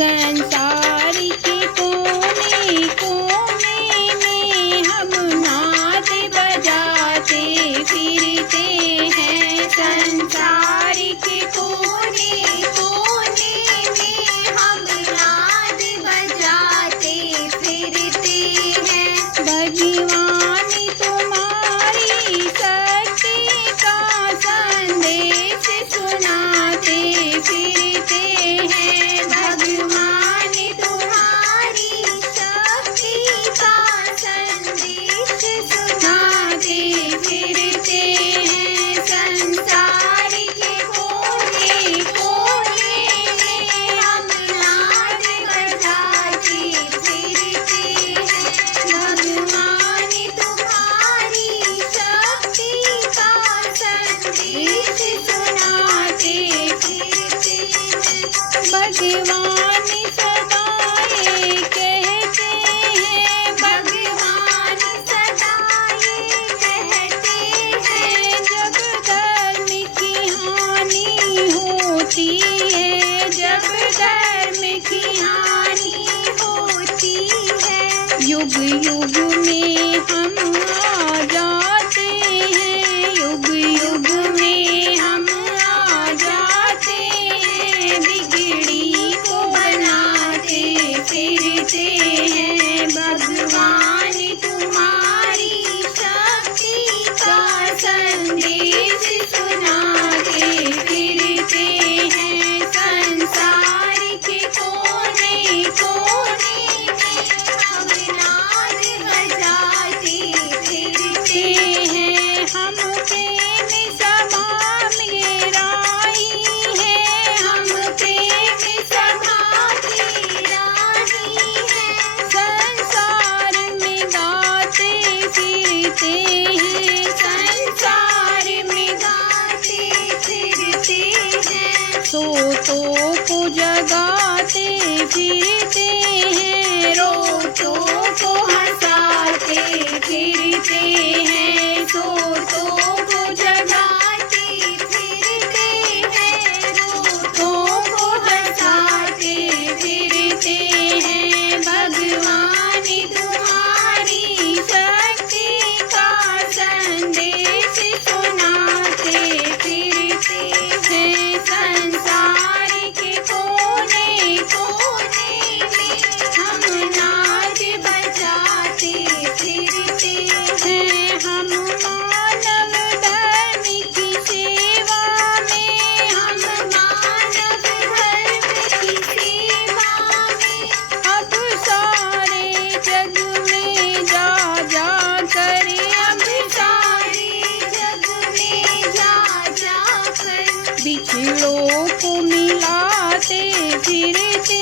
संसार के कोने कोने में हम नाद बजाते फिरते हैं। संसार के कोने कोने में हम नाद बजाते फिरते हैं। भगवान तुम्हारी शक्ति का संदेश सुनाते फिरते हैं। भगवान तुम्हारी शक्ति का संदेश सुनाते फिरते हैं। संसार के कोने कोने में हम नाद बजाते फिरते हैं। भगवान तुम्हारी शक्ति का संदेश सुनाते फिरते हैं। भगवान सदाए कहते हैं, भगवान सदाए कहते हैं, जब धर्म की हानि होती है, जब धर्म की हानि होती है। युग युग में हम आ जाते हैं, युग युग में हम आ जाते हैं। बिगड़ी को बनाते फिरते हैं। भगवान तुम्हारी शक्ति का संदेश सुनाते फिरते हैं। संसार के कोने कोने में हम नाद बजाते फिरते हैं। हम प्रेम सभा में राही हैं, हम प्रेम सभा की राही हैं। संसार में गाते फिरते हैं, संसार में गाते फिरते हैं। सोतों को जगाते फिरते हैं, रोतों को हंसाते फिरते हैं। सोतों को जगाते फिरते हैं, रोतों को हंसाते फिरते हैं। भगवान तुम्हारी शक्ति का संदेश सुनाते फिरते हैं। संसार के कोने कोने में हम नाद बजाते फिरते हैं। हम मानव धर्म की सेवा में, हम मानव धर्म की सेवा में, अब सारे जग में जा जा कर, अब सारे जग में जा जा कर बिछड़ों को मिलाते फिरते